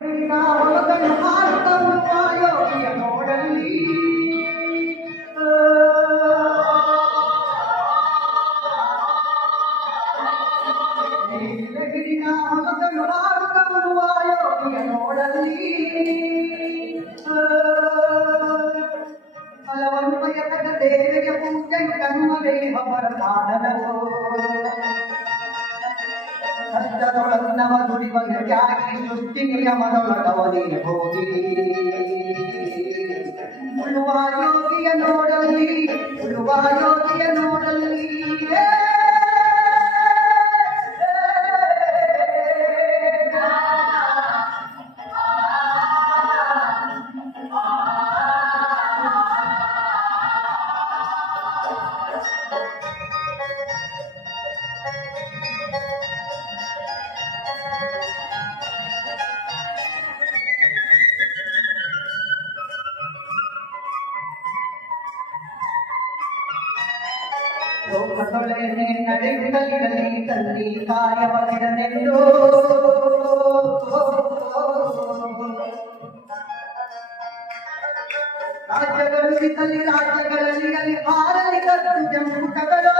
ಹೊಲದನ್ನು ಹಾರುತ್ತ ಯೋಗಿಯ ನೋಡಲ್ಲಿ ನೀಲಗಿರಿನ ಹೊಲದನ್ನು ಹಾರುತ್ತ ಯೋಗಿಯ ನೋಡಲ್ಲಿ ಫಲವನ್ನು ಬಯಸದ ದೇವಿಗೆ ಪೂಜೆ ಕರ್ಮದೇಹ ಪರಸಾಧನವೋ ಸತ್ಯದೊಳನ್ನವ ದುಡಿಬಗೆಯಾಗಿ ಸೃಷ್ಟಿ ನಿಯಮದೊಳಗವನೇ ಹೋಗಿ ಉಳುವ ಯೋಗಿಯ ನೋಡಲ್ಲಿ ಉಳುವ ಯೋಗಿಯ ನೋಡಲ್ಲಿ ಲೋಕದೊಳನೆ ನಡೆಯುತ್ತಲಿರಲಿ ತಲ್ಲಿ ಕಾರ್ಯವಗಿರನೆಂದು ರಾಜ್ಯಗಳಿರಲಿ ರಾಜ್ಯಗಳಲ್ಲಿ ಹಾರಲಿ ಕತ್ತು ಜಂಬುಟಗಳು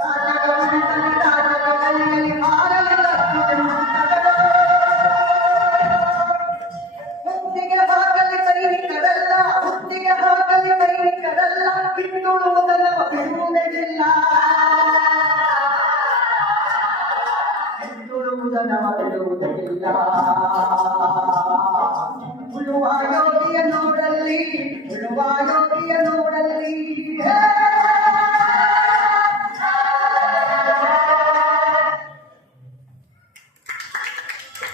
ರಾಜ್ಯಗಳಿರಲಿ ರಾಜ್ಯಗಳಲ್ಲಿ ಹಾರಲಿ ಕತ್ತು ಜಂಬುಟಗಳು ಮುತ್ತಿಗೆ ಹಾಕಲಿ ಸೈನಿಕರಲ್ಲ ಮುತ್ತಿಗೆ ಹಾಕಲಿ ಸೈನಿಕರಲ್ಲ ಹಿಂದುಳುವುದನ್ನು ಬಿಡುವುದಿಲ್ಲ ಹಿಂದುಳುವುದನ್ನು ಬಿಡುವುದಿಲ್ಲ ಉಳುವ ಯೋಗಿಯ ನೋಡಲ್ಲಿ ಉಳುವ ಯೋಗಿಯ ನೋಡಲ್ಲಿ